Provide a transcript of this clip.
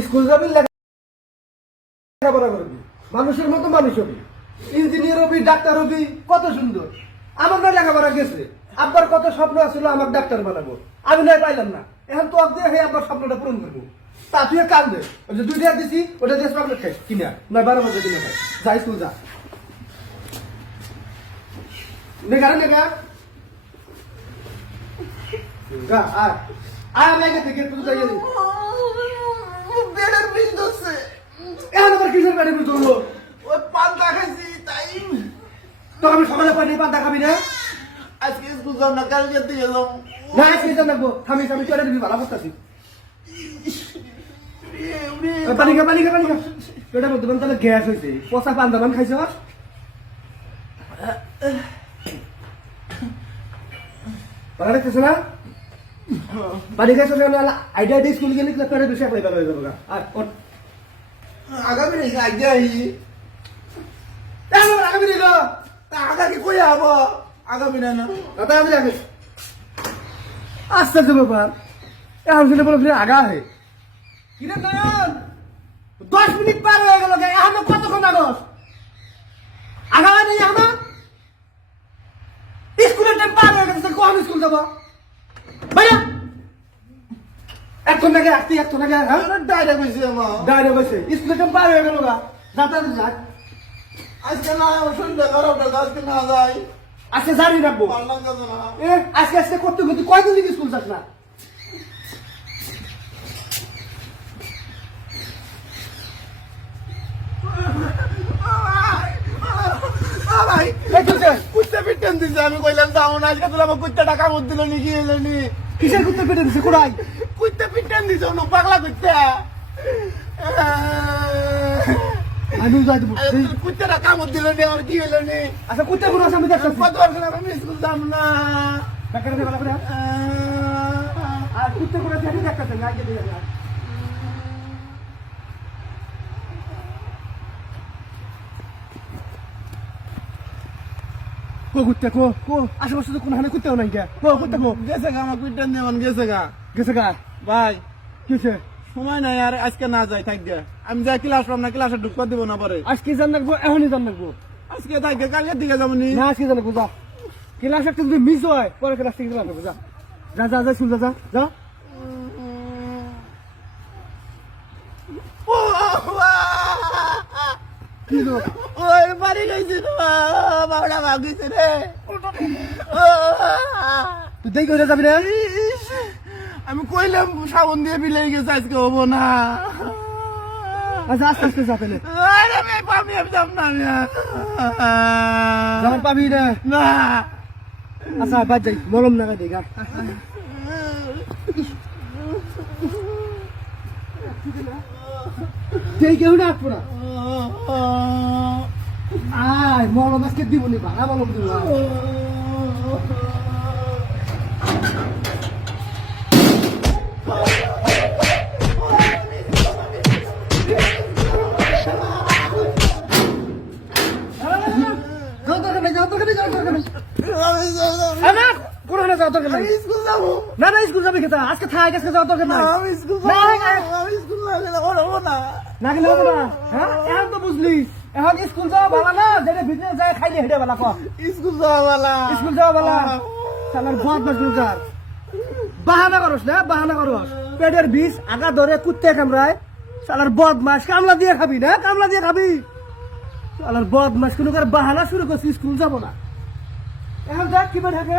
School যাবি লেখাপড়া করবি। মানুষের মতো মানুষ হবি। ইঞ্জিনিয়ার হবি, ডাক্তার হবি, কত সুন্দর। আমার না লেখাপড়া গেছে। আব্বার কত স্বপ্ন আছিল, আমার ডাক্তার বানাবো। আমি নাই পাইলাম না। এখন তো আপনি হে আব্বার স্বপ্নটা পূরণ করব। তা তুই কাম দে ওই যে দুইটা দিছি, ওটা দিয়ে চকলেট খাই কিনা। নয় বারো বছর কিনে খাই যাই তুই যা। নেগা রে নেগা আয়। আয়, আমি আগে থেকে তুই যাই গেলি বেড়ার বিল ধরছে এখন আবার কিসের গাড়ি ওই পান্তা খাইছি তাই। তো আমি সকালে পানি পান দেখাবি না? আজকে স্কুল যাব না কালকে দিয়ে যাও না আজকে যা লাগবো। থামি থামি চলে দিবি ভালো করতেছি। পানি খা পানি খা পানি খা। পেটের মধ্যে তাহলে গ্যাস হয়েছে। পচা পান দামান খাইছ? পানি দেখতেছ না? পানি খাইছ না আইডিয়া দিয়ে স্কুল গেলে পেটে বেশি একলাই বেলা হয়ে যাব আর আগামী আগে আই এ, আমার আগামী দিল তা আগাকে কই আব? আগামী না। না দাদা আমি ফিরে আগা হে। কিরে নয়ন? দশ মিনিট পার হয়ে গেল গে। এখন কতক্ষণ আগস আগা নাই এখন? স্কুলের টাইম পার হয়ে গেছে। কখন স্কুল যাব? নাকি আসতি নাকি হ্যাঁ? ডাইরেক্ট কইছি আমার দাঁড়িয়ে বসে স্কুলের টাইম পার হয়ে গেল গা? যাতায়াত যাক আজকে না সন্ধ্যা খারাপ আজকে না যাই। আজকে জানি রাখব। না। এ আজকে আজকে করতে করতে কয়দিন থেকে স্কুল যাস না? আমি কইলাম যাও না আজকে তোলা আমার কুত্তে টাকা মত দিল নাকি এলো নি। কিসের কুত্তে পেটে দিছে? কোড়াই কুত্তে পিটেন দিছে অন্য পাগলা কুত্তে আমি যাইতে বলছি কুত্তে টাকা মত দিল নি আমার কি হলো নি? আচ্ছা কুত্তে কোন আছে আমি দেখতেছি কত বছর আমি স্কুল যাব না। বেকারে দে ভালো করে আর কুত্তে কোন আছে আমি দেখতেছি না আগে দিকে কো কুত্তে কো কো। আশেপাশে তো কোনো হানে কুত্তেও নাই গে। কো কুত্তে কো। গেছে গা আমার কুত্তেন দিয়ে গেছে গা। গেছে গা? ভাই কিছে সময় নাই আর আজকে না যাই থাক আমি যাই ক্লাস পাম না ক্লাসে ঢুকতে দিব না পরে। আজকে জান রাখব এখনই জান রাখব আজকে থাক গে কালকে দিকে যাব নি। না আজকে জান রাখব যা। ক্লাস একটা যদি মিস হয় পরে ক্লাস থেকে জান রাখব যা। যা যা যা শুন যা যা? ওই বাড়ি গেছি তো বাবলা ভাগিছে রে। তুই দেরি যাবি ইস, আমি কইলাম সাবন দিয়ে বিলাই গেছে আজকে হব না। আচ্ছা আস্তে আস্তে আরে আমি পামি আমি যাব না পাবি না? না। আচ্ছা বাদ যাই মলম কেউ না আয় মলম আজকে দিব নি ভাড়া মলম দিব। না যাও দরকার নেই। স্কুল যাব। না না স্কুল যাবি খেতা আজকে থাক আজকে যাওয়ার দরকার নাই। আমি স্কুল না, যাব না, আমি স্কুল না গেলে হব না। না গেলে হবে না। হ্যাঁ? এখন তো বুঝলি এখন স্কুল যাওয়া ভালো না যেটা ভিতরে যায় খাইলে হেঁটে বেলা কম স্কুল যাওয়া বালা স্কুল যাওয়া বেলা সালার বদ গুজার বাহানা করস না বাহানা করস। পেটের বিষ আগা ধরে কুত্তে কামড়ায়। সালার বদ মাস কামলা দিয়ে খাবি না? কামলা দিয়ে খাবি? সালার বদ মাস কোনো কার বাহানা শুরু করছি স্কুল যাব না। এখন দেখ কিবা থাকে।